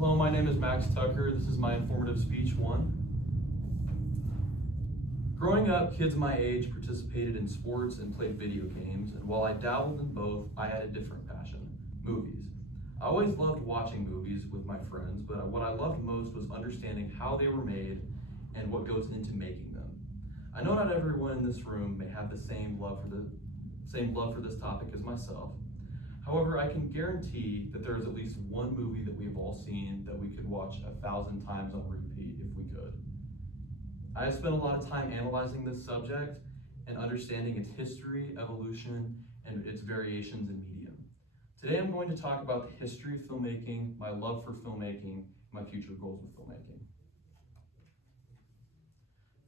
Hello, my name is Max Tucker. This is my informative speech 1. Growing up, kids my age participated in sports and played video games, and while I dabbled in both, I had a different passion: movies. I always loved watching movies with my friends, but what I loved most was understanding how they were made and what goes into making them. I know not everyone in this room may have the same love for this topic as myself. However, I can guarantee that there is at least one movie that we've all seen that we could watch 1,000 times on repeat if we could. I have spent a lot of time analyzing this subject and understanding its history, evolution, and its variations in medium. Today I'm going to talk about the history of filmmaking, my love for filmmaking, and my future goals with filmmaking.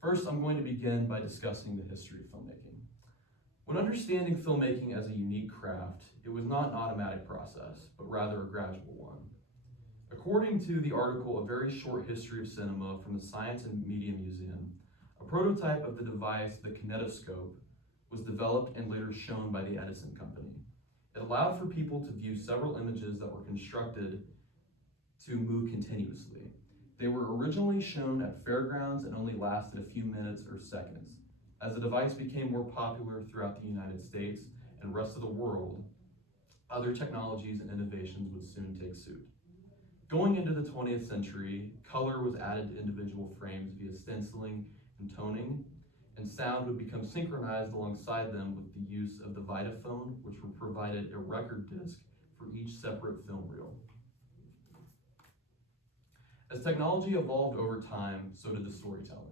First, I'm going to begin by discussing the history of filmmaking. When understanding filmmaking as a unique craft, it was not an automatic process, but rather a gradual one. According to the article, A Very Short History of Cinema from the Science and Media Museum, a prototype of the device, the kinetoscope, was developed and later shown by the Edison Company. It allowed for people to view several images that were constructed to move continuously. They were originally shown at fairgrounds and only lasted a few minutes or seconds. As the device became more popular throughout the United States and rest of the world, other technologies and innovations would soon take suit. Going into the 20th century, color was added to individual frames via stenciling and toning, and sound would become synchronized alongside them with the use of the Vitaphone, which provided a record disc for each separate film reel. As technology evolved over time, so did the storytelling.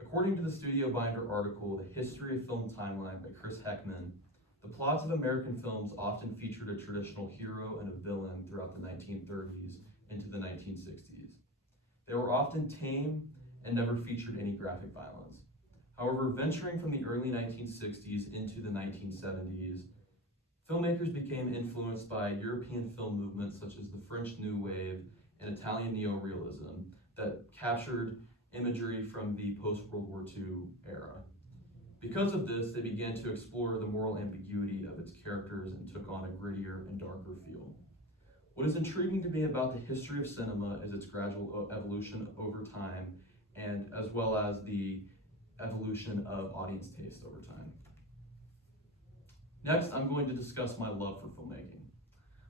According to the Studio Binder article, The History of Film Timeline by Chris Heckman, the plots of American films often featured a traditional hero and a villain throughout the 1930s into the 1960s. They were often tame and never featured any graphic violence. However, venturing from the early 1960s into the 1970s, filmmakers became influenced by European film movements such as the French New Wave and Italian neorealism that captured imagery from the post-World War II era. Because of this, they began to explore the moral ambiguity of its characters and took on a grittier and darker feel. What is intriguing to me about the history of cinema is its gradual evolution over time, and as well as the evolution of audience taste over time. Next, I'm going to discuss my love for filmmaking.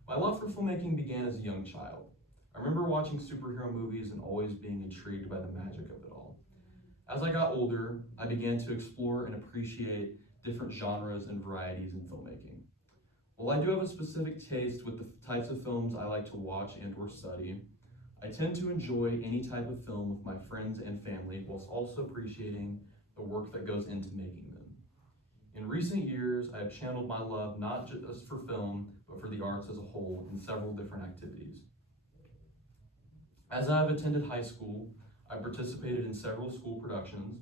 My love for filmmaking began as a young child. I remember watching superhero movies and always being intrigued by the magic of it all. As I got older, I began to explore and appreciate different genres and varieties in filmmaking. While I do have a specific taste with the types of films I like to watch and or study, I tend to enjoy any type of film with my friends and family whilst also appreciating the work that goes into making them. In recent years, I have channeled my love not just for film, but for the arts as a whole in several different activities. As I have attended high school, I participated in several school productions.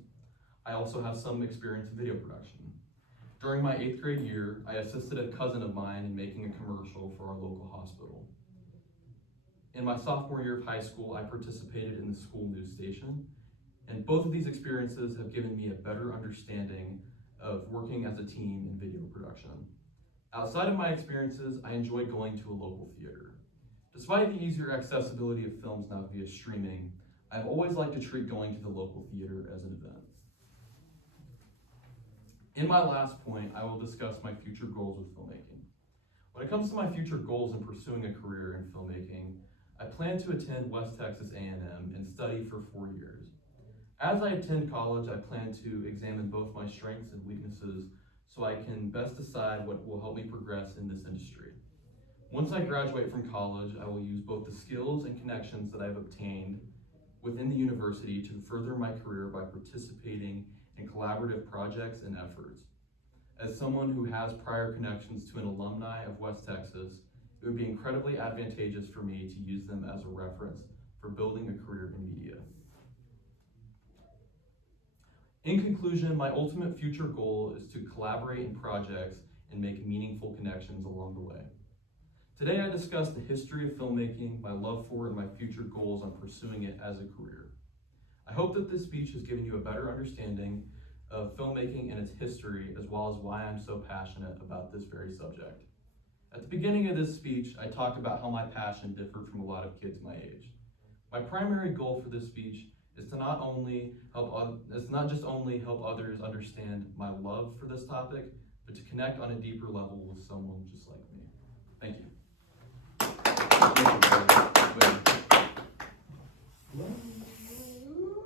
I also have some experience in video production. During my 8th grade year, I assisted a cousin of mine in making a commercial for our local hospital. In my sophomore year of high school, I participated in the school news station, and both of these experiences have given me a better understanding of working as a team in video production. Outside of my experiences, I enjoy going to a local theater. Despite the easier accessibility of films now via streaming, I've always liked to treat going to the local theater as an event. In my last point, I will discuss my future goals with filmmaking. When it comes to my future goals in pursuing a career in filmmaking, I plan to attend West Texas A&M and study for 4 years. As I attend college, I plan to examine both my strengths and weaknesses so I can best decide what will help me progress in this industry. Once I graduate from college, I will use both the skills and connections that I've obtained within the university to further my career by participating in collaborative projects and efforts. As someone who has prior connections to an alumni of West Texas, it would be incredibly advantageous for me to use them as a reference for building a career in media. In conclusion, my ultimate future goal is to collaborate in projects and make meaningful connections along the way. Today I discussed the history of filmmaking, my love for it, and my future goals on pursuing it as a career. I hope that this speech has given you a better understanding of filmmaking and its history, as well as why I'm so passionate about this very subject. At the beginning of this speech, I talked about how my passion differed from a lot of kids my age. My primary goal for this speech is to not just only help others understand my love for this topic, but to connect on a deeper level with someone just like me. Thank you.